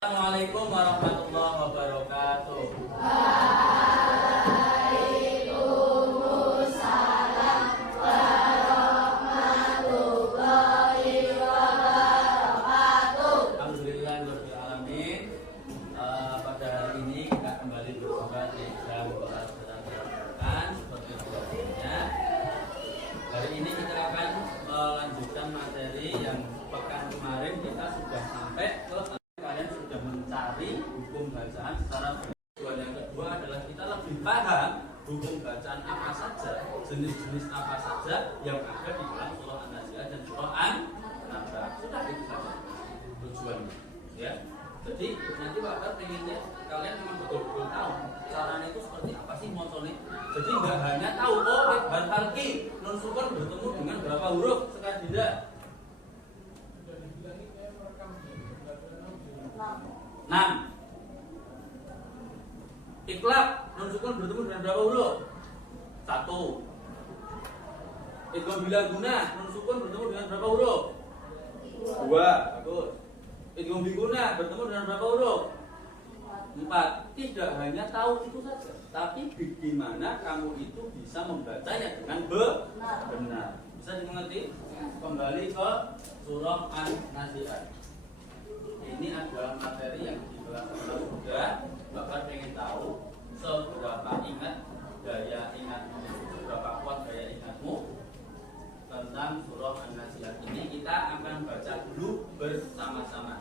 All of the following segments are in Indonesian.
Assalamualaikum warahmatullahi wabarakatuh. Waalaikumsalam warahmatullahi wabarakatuh. Alhamdulillahirabbil alamin. Pada hari ini kita kembali berjumpa di jam Al-Quran seperti biasanya. Hari ini kita akan melanjutkan materi yang pekan kemarin kita sudah sampai ke kalian sudah mencari hukum bacaan secara tujuan yang kedua adalah kita lebih paham hukum bacaan apa saja, jenis-jenis apa saja yang ada di dalam surah An-Nazi'at dan surah An-Naba. Sudah itu saja tujuannya, ya. Jadi nanti Pak pengennya kalian memang betul-betul tahu caranya itu seperti apa sih motornya. Jadi nggak hanya tahu harfi nun sukun bertemu dengan berapa huruf sekali tidak. 6. Iqlab nun sukun bertemu dengan berapa huruf? 1. Idgham bila guna nun sukun bertemu dengan berapa huruf? 2. Bagus. Idgham bi guna bertemu dengan berapa huruf? 4. Tidak hanya tahu itu saja, tapi bagaimana kamu itu bisa membacanya dengan benar. Bisa dimengerti? Kembali ke surah An-Nazi'at. Ini adalah materi yang di kelas sudah. Bapak ingin tahu seberapa ingat daya ingatmu, seberapa kuat daya ingatmu tentang surah An-Nazi'at ini. Kita akan baca dulu bersama-sama.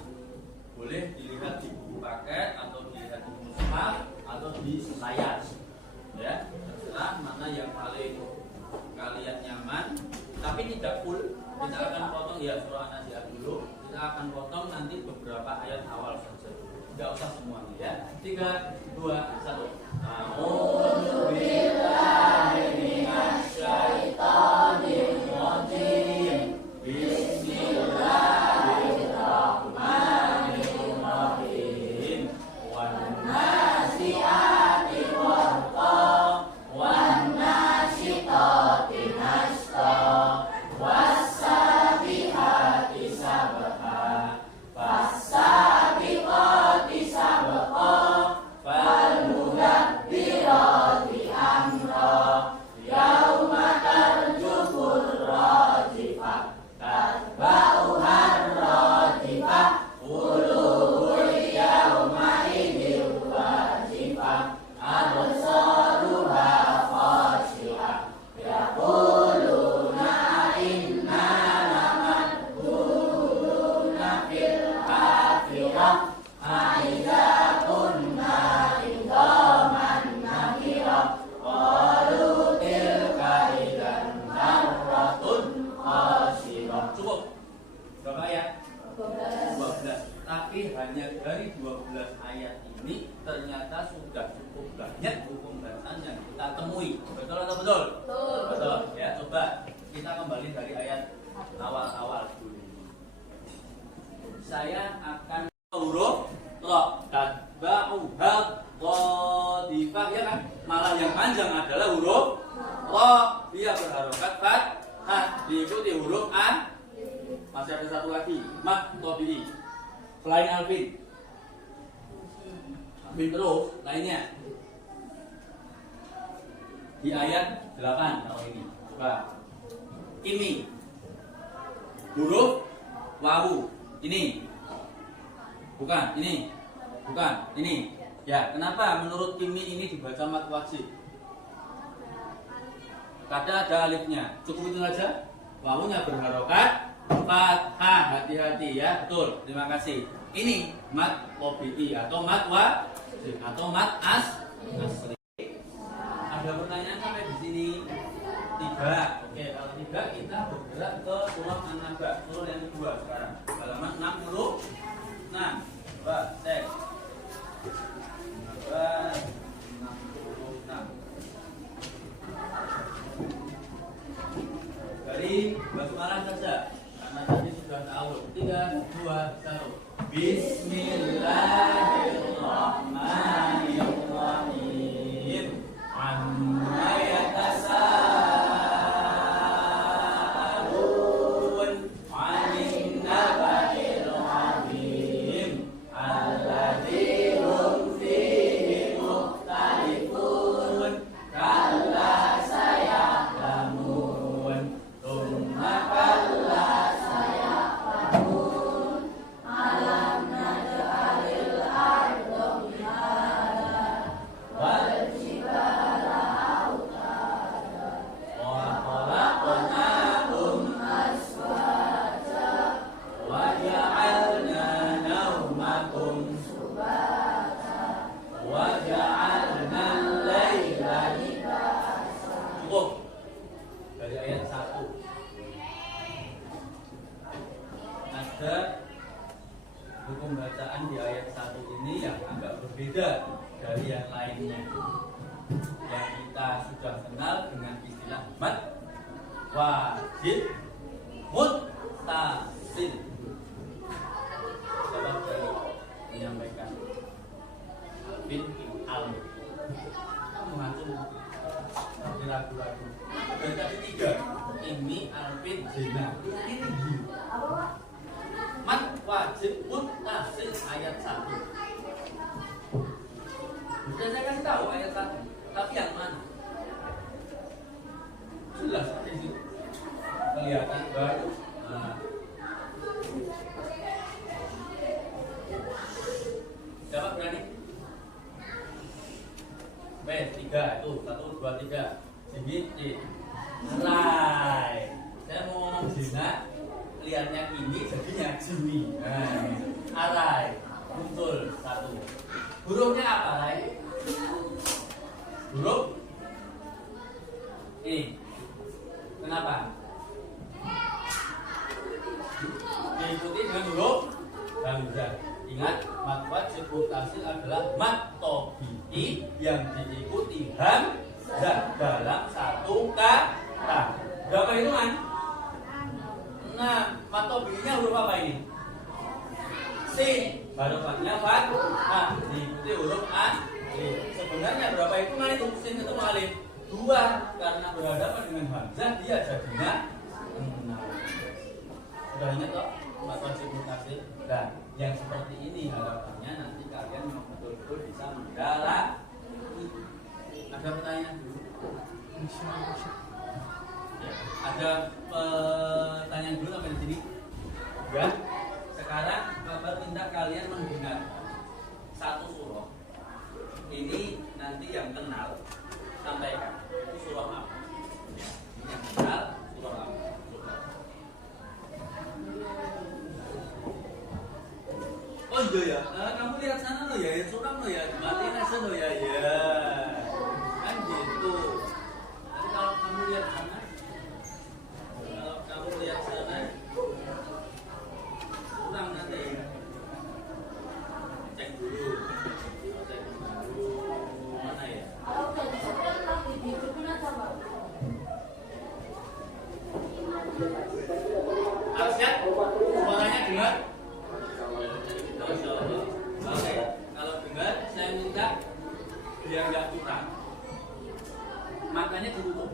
Boleh dilihat di buku paket atau dilihat di mushaf atau di layar, ya, terserah mana yang paling kalian nyaman. Tapi tidak full, kita akan potong ya surah An-Nazi'at dulu. Kita akan potong nanti beberapa ayat awal saja. Tidak usah semuanya, ya. 3, 2, 1. A'udzu billahi minasy syaithanir rajim. Bismillahirrahmanirrahim. Wan nazi'ati gharqa wan nasyitati nashta was-sabihati sabha fas-sabiqati sabqa fal-mudabbirati amra yauma tarjufur rajifah tatba'uha ar-rajifah qulubul yauma idzin wajifah absaruha khashi'ah yaquluna inna lamadkhuluna fil akhirah aiza kunna idzaman nakhirah qalu tilka idzan karratun khasirah. Cukup berapa ayat? 12. Tapi hanya dari 12 ayat ini ternyata sudah cukup banyak hukum bacaan yang kita temui. Betul atau betul? Betul. Ya, coba kita kembali dari ayat awal-awal dulu. Saya akan huruf ra dan ba'uha qadifah, ya kan? Malah yang panjang adalah huruf ra, dia berharokat fathah, diikuti huruf a. Masih ada satu lagi, mat tabi'i. Selain alfin. Alfin terus lainnya. Di ayat 8 kalau ini. Coba. Ini huruf wawu. Ini. Bukan, ini. Bukan, ini. Ya, kenapa menurut Kimi ini dibaca mat wajib? Karena ada alifnya. Cukup itu saja. Wawunya berharokat fathah, hati-hati ya, betul. Terima kasih. Ini mat tabi'i atau mat wajib atau mat asli. Ada pertanyaan sampai di sini? 3. Oke, kalau 3 kita bergerak ke surah An-Naba, surah yang kedua sekarang. Halaman 66. Coba cek. An-Naba 66. Dari basmalah saja. Karena tadi sudah tahu. 3, 2, 1. Bismillahirrahmanirrahim. Amma yatasaalun 'anil naba'il 'azim. pembacaan di ayat 1 ini yang agak berbeda dari yang lainnya, yang kita sudah kenal dengan istilah mad wajib muttasil. Siapa dari menyampaikan? Bin al mengacu ragu-ragu. Dan tadi 3 ini Alvin Zena ini mat wajib muttasil ayat 1. Sudah saya kasih tahu ayat 1, tapi yang mana? Jelas di situ kelihatan baru. Nah. Siapa berani? B 3 itu 1 2 3. Jadi right. Saya mau ngomong zina, lihatnya ini jadinya jini. Nah, arai muncul 1. Hurufnya apa, Rai? Huruf I. Kenapa? Diikuti dengan huruf hamzah. Ingat, mad wajib muttasil adalah mad tabi'i yang diikuti hamzah dalam satu kata. Berapa hitungan? Nah, mad tabi'inya huruf apa ini? Sin. Barokahnya fathah diikuti huruf a. Sebenarnya berapa hitungan itu sin ketemu alif? 2, karena berhadapan dengan hamzah dia jadinya 6. Sudah ingat toh? Mad wajib muttasil. Nah, yang seperti ini harapannya nanti kalian betul-betul bisa mendalami. Ada pertanyaan dulu? Ya, ada pertanyaan dulu sampai di sini. Ya. Sekarang Bapak minta kalian mendengar satu surah. Ini nanti yang kenal sampaikan. Itu surah apa? Yang kenal surah apa? Oh iya ya, kamu lihat sana loh ya, suram loh ya, dimatiin aja loh ya, ya, kan gitu. Nanti kalau kamu lihat sana, suram nanti. Cek dulu, mana ya? Harusnya suaranya dengar. Oke, kalau dengar saya minta biar nggak kurang, matanya ditutup.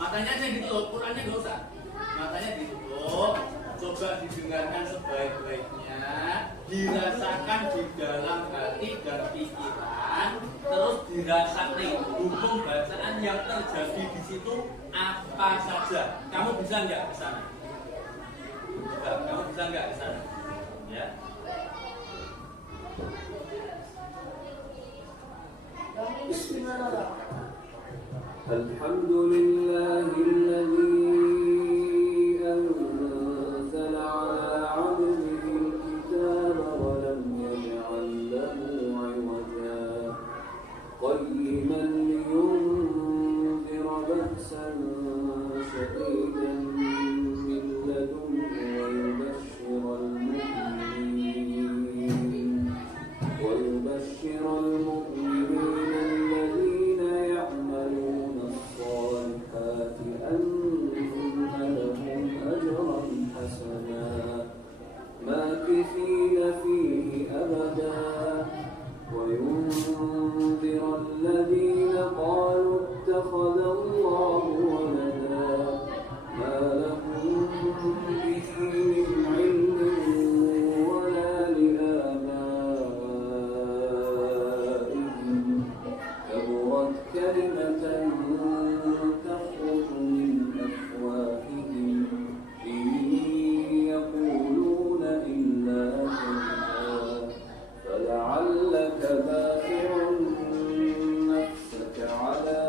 Matanya aja gitu loh, Qurannya nggak usah. Matanya ditutup, coba didengarkan sebaik-baiknya, dirasakan di dalam hati dan pikiran, terus dirasakan hukum bacaan yang terjadi di situ apa saja. Kamu bisa nggak ke sana? Kamu bisa nggak ke sana? Ya. Alhamdulillahilladzi anzala ala 'abdihi al-kitaba wa lam yaj'al lahu 'iwaja qayyiman liyunzira ba'san shadidan min ladunhu wa yubashshira al-mu'minin alladhina ya'maluna as-salihati anna lahum ajran hasana makithina fihi abada wa yunzira alladhina qalu ittakhadha Allahu walada ma lahum bihi min 'ilmin wala li'abaihim kaburat kalimatan takhruju min afwahihim in yaquluna illa kadhiba fala'allaka baqi'un nafsaka 'ala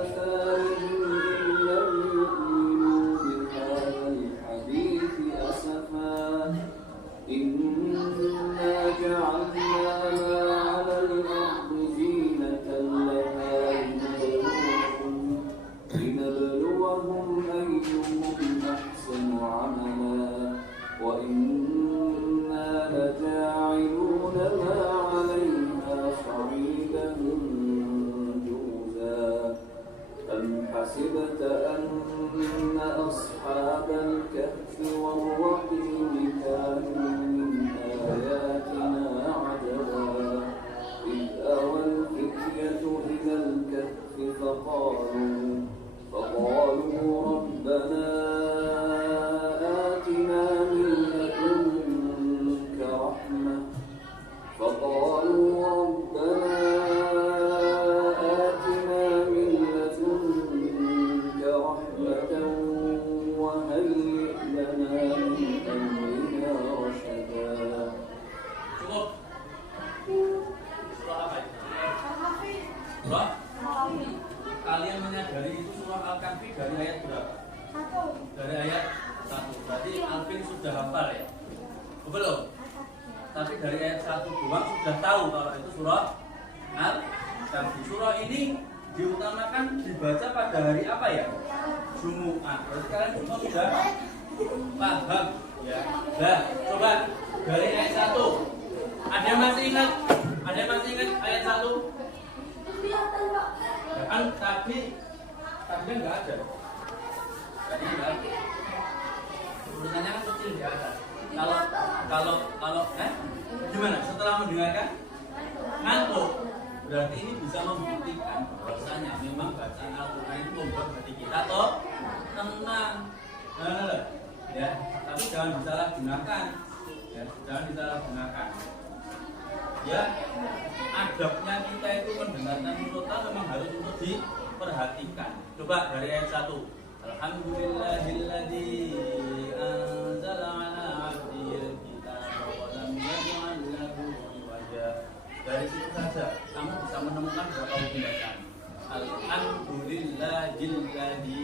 atharihim in lam yu'minu bihadzal hadithi asafa inna ja'alna لنبلوهم أيهم أحسن عملا وإنا لجاعلون ما عليها صعيدا جرزا أم حسبت أن أصحاب الكهف والرقيم كانوا من آياتنا عجبا إذ أوى الفتية إلى الكهف فقالوا ربنا آتنا من لدنك رحمة وهيئ لنا من أمرنا رشدا. Cukup. Surah apa itu? Surah? Kalian menyadari itu surah Al-Kahfi dari ayat berapa? 1. Dari ayat 1. Berarti Alvin sudah hafal ya? Belum? Tapi dari ayat 1 doang sudah tahu kalau itu surah Al-Kahfi. Surah ini diutamakan dibaca pada hari apa ya? Jumat. Berarti kalian semua sudah paham ya. Nah, coba dari ayat 1. Ada yang masih ingat? Ada yang masih ingat ayat 1? Ya kan tadi kan nggak ada. Tadi nggak ada. Tulisannya kan kecil di atas. Kalau gimana? Setelah mendengarkan ngantuk. Berarti ini bisa membuktikan bahwasanya memang bacaan Al-Quran itu membuat hati kita tenang. Ya, tapi jangan disalahgunakan. Ya, jangan disalahgunakan. Ya, adabnya kita itu mendengarkan nurutan memang harus untuk diperhatikan. Coba dari ayat 1. Alhamdulillahilladzi anzala ala 'abdihil kitaba wa lam yaj'al lahu 'iwaja. Dari situ saja kamu bisa menemukan berapa hukum bacaan. Alhamdulillahilladzi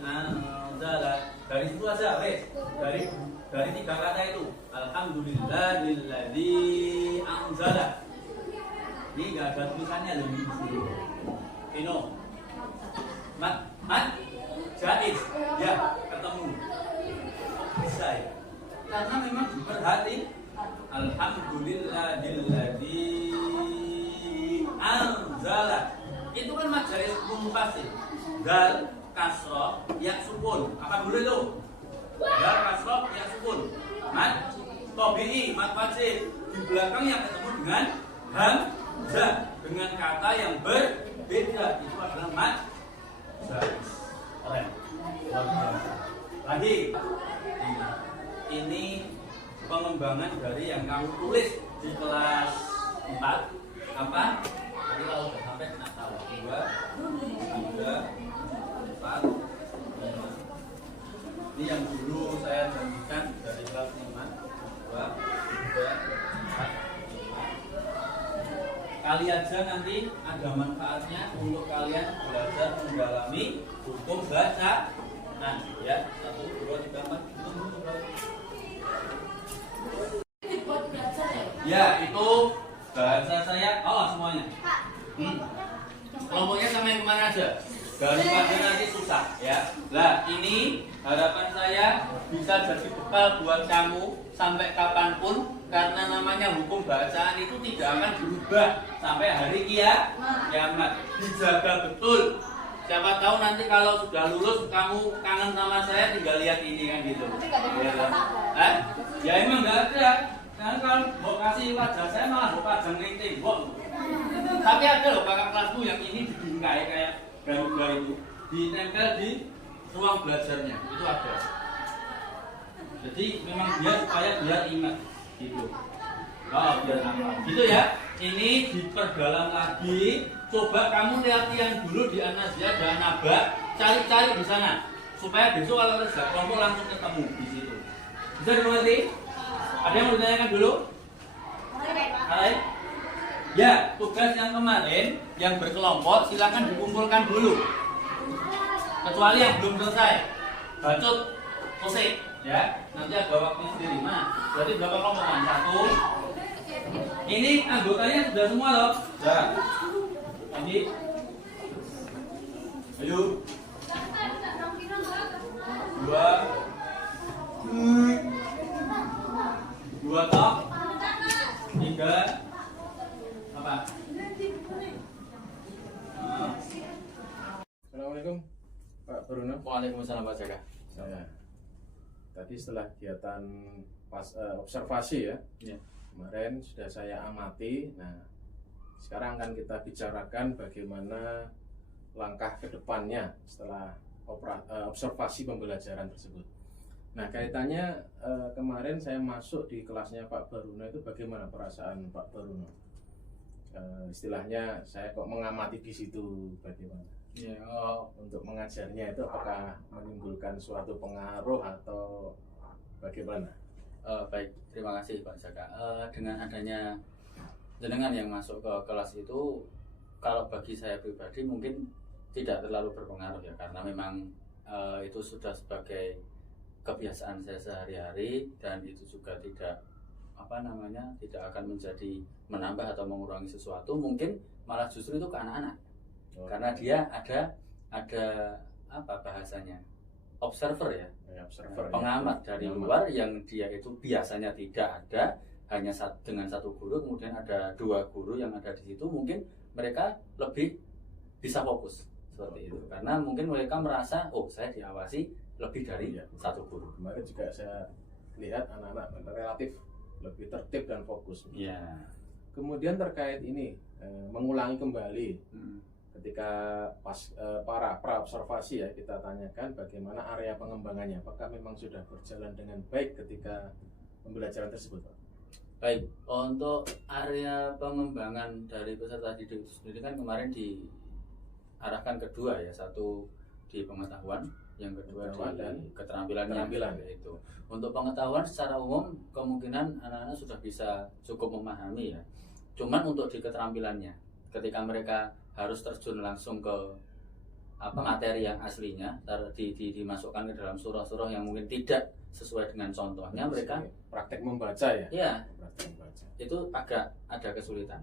anzala. Dari situ saja, wes. Dari 3 kata itu. Alhamdulillahilladzi anzala. Ini enggak ada tulisannya loh di sini. Ino. Mat, jais. Ya, ketemu. Bisa ya. Karena memang diperhati. Alhamdulillahilladzi anzala. Itu kan majalis munfasil. Dal kasroh ya sukun. Apa dulu itu? Dal kasroh ya sukun. Mat tobi'i, mat wajib. Di belakang yang ketemu dengan hamzah, dengan kata yang berbeda. Itu adalah mat jais. Keren. Lagi. Ini pengembangan dari yang kamu tulis di kelas 4. Apa? Jadi kalau sudah sampai nak tahu 2, 3, 4, 5. Ini yang dulu saya janjikan dari kelas 5, 2, 3, 4, 5. Kali aja nanti ada manfaatnya untuk kalian belajar mendalami hukum baca. Nah, ya 1, 2, 3, 4. Ya, itu bahasa saya. Semuanya. Kelompoknya sama yang kemana aja? Daripada nanti susah ya. Lah, ini harapan saya bisa jadi bekal buat kamu sampai kapanpun, karena namanya hukum bacaan itu tidak akan berubah sampai hari kiamat. Dijaga betul. Siapa tahu nanti kalau sudah lulus kamu kangen sama saya, tinggal lihat ini kan gitu. Ya emang nggak ada. Karena kalau mau kasih wajah saya malah mau pajang ning tembok. Tapi ada loh kakak kelasku yang ini dibingkai kayak garu-garu itu, ditempel di ruang belajarnya, itu ada. Jadi memang dia supaya biar ingat gitu. Biar apa? Gitu ya. Ini diperdalam lagi. Coba kamu latihan dulu di An-Nazi'ah dan Naba, cari-cari di sana supaya besok kalau kerja kelompok langsung ketemu di situ. Bisa dimengerti? Ada yang mau ditanyakan dulu? Hai. Ya, tugas yang kemarin yang berkelompok silakan dikumpulkan dulu. Kecuali yang belum selesai. Bacot, selesai ya. Nanti ada waktu sendiri. Nah, berarti berapa kelompokan? 1. Ini anggotanya sudah semua loh. Ya. Ini. Ayo. 2. Waalaikumsalam Pak Jaka. Saya tadi setelah kegiatan observasi ya, Ya. kemarin sudah saya amati. Nah, sekarang akan kita bicarakan bagaimana langkah ke depannya setelah observasi pembelajaran tersebut. Nah, kaitannya kemarin saya masuk di kelasnya Pak Baruno, itu bagaimana perasaan Pak Baruno? Istilahnya saya kok mengamati di situ bagaimana? Ya, Untuk mengajarnya itu apakah menimbulkan suatu pengaruh atau bagaimana? baik, terima kasih Pak Jaka. Dengan adanya jenengan yang masuk ke kelas itu, kalau bagi saya pribadi mungkin tidak terlalu berpengaruh ya, karena memang itu sudah sebagai kebiasaan saya sehari-hari, dan itu juga tidak tidak akan menjadi menambah atau mengurangi sesuatu, mungkin malah justru itu ke anak-anak. Karena dia ada apa bahasanya, observer ya, Observer, pengamat ya. dari Pengamat. luar, yang dia itu biasanya tidak ada, hanya dengan satu guru, kemudian ada 2 guru yang ada di situ, mungkin mereka lebih bisa fokus seperti itu, karena mungkin mereka merasa saya diawasi lebih dari Iya. 1 guru. Kemarin juga saya lihat anak-anak relatif lebih tertib dan fokus. Iya. Kemudian terkait ini mengulangi kembali Hmm. ketika para pra-observasi ya, kita tanyakan bagaimana area pengembangannya, apakah memang sudah berjalan dengan baik ketika pembelajaran tersebut, Pak? Baik, untuk area pengembangan dari peserta didik itu sendiri kan kemarin diarahkan kedua ya, satu di pengetahuan, yang kedua Pengetahuan di dan keterampilannya. keterampilan. Itu. Untuk pengetahuan secara umum kemungkinan anak-anak sudah bisa cukup memahami ya. Cuman untuk di keterampilannya, ketika mereka harus terjun langsung ke materi yang aslinya, dimasukkan ke dalam surah-surah yang mungkin tidak sesuai dengan contohnya, mereka praktek membaca ya. ya Praktek membaca. itu agak ada kesulitan,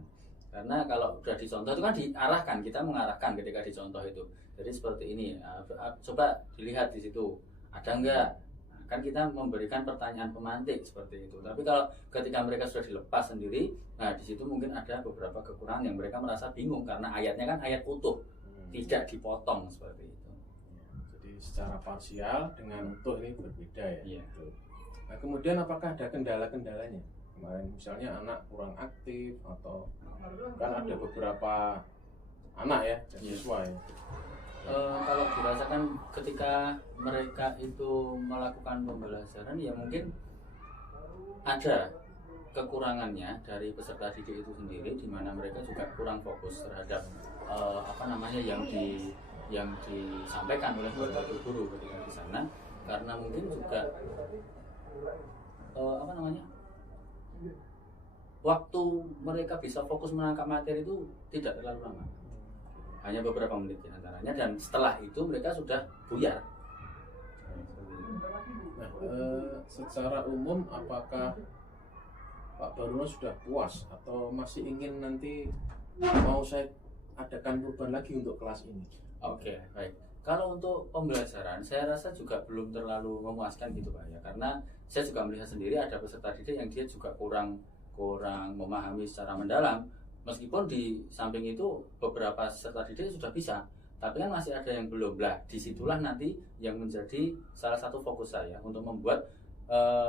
karena kalau sudah dicontoh itu kan diarahkan, kita mengarahkan ketika dicontoh itu. Jadi seperti ini, coba dilihat di situ ada enggak, kan kita memberikan pertanyaan pemantik seperti itu. Tapi kalau ketika mereka sudah dilepas sendiri, nah di situ mungkin ada beberapa kekurangan yang mereka merasa bingung, karena ayatnya kan ayat utuh, tidak dipotong seperti itu. Jadi secara parsial dengan utuh ini berbeda ya. Iya. Nah, kemudian apakah ada kendala-kendalanya? Kemarin misalnya anak kurang aktif, atau kan ada beberapa anak ya, siswa ya. Kalau dirasakan ketika mereka itu melakukan pembelajaran, ya mungkin ada kekurangannya dari peserta didik itu sendiri, di mana mereka juga kurang fokus terhadap yang disampaikan oleh guru ketika di sana, karena mungkin juga waktu mereka bisa fokus menangkap materi itu tidak terlalu lama, hanya beberapa menit diantaranya, dan setelah itu mereka sudah buyar. Nah, secara umum apakah Pak Baruno sudah puas atau masih ingin nanti mau saya adakan perubahan lagi untuk kelas ini? Oke, baik. Kalau untuk pembelajaran, saya rasa juga belum terlalu memuaskan gitu Pak ya, karena saya juga melihat sendiri ada peserta didik yang dia juga kurang memahami secara mendalam. Meskipun di samping itu beberapa peserta didik sudah bisa, tapi kan masih ada yang belum. Lah, disitulah nanti yang menjadi salah satu fokus saya untuk membuat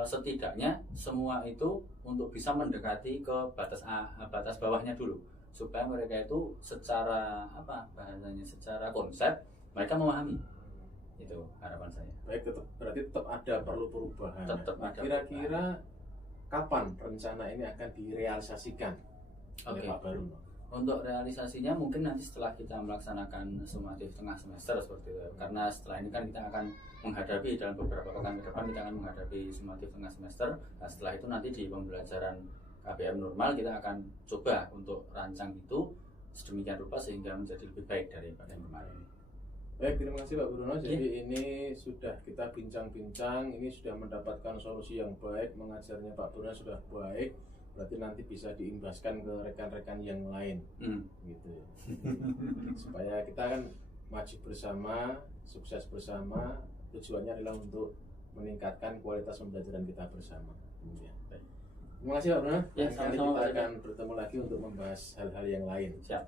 setidaknya semua itu untuk bisa mendekati ke batas bawahnya dulu, supaya mereka itu secara secara konsep mereka memahami. Itu harapan saya. Baik, berarti tetap ada perlu perubahan. Tetap Nah, ada kira-kira kapan rencana ini akan direalisasikan oleh Oke. Pak Baruno? Untuk realisasinya mungkin nanti setelah kita melaksanakan sumatif tengah semester seperti itu. Karena setelah ini kan kita akan menghadapi dalam beberapa pekan ke depan, kita akan menghadapi sumatif tengah semester. Nah, setelah itu nanti di pembelajaran KBM normal kita akan coba untuk rancang itu sedemikian rupa sehingga menjadi lebih baik daripada yang kemarin. Baik, terima kasih Pak Bruno. Jadi ini sudah kita bincang-bincang, ini sudah mendapatkan solusi yang baik, mengajarnya Pak Bruno sudah baik, berarti nanti bisa diimbaskan ke rekan-rekan yang lain, gitu. Supaya kita kan maju bersama, sukses bersama. Tujuannya adalah untuk meningkatkan kualitas pembelajaran kita bersama. Kemudian, baik. Terima kasih Pak Bruno. Ya, Lain kali sama-sama, kita Pak. akan bertemu lagi untuk membahas hal-hal yang lain. Siap.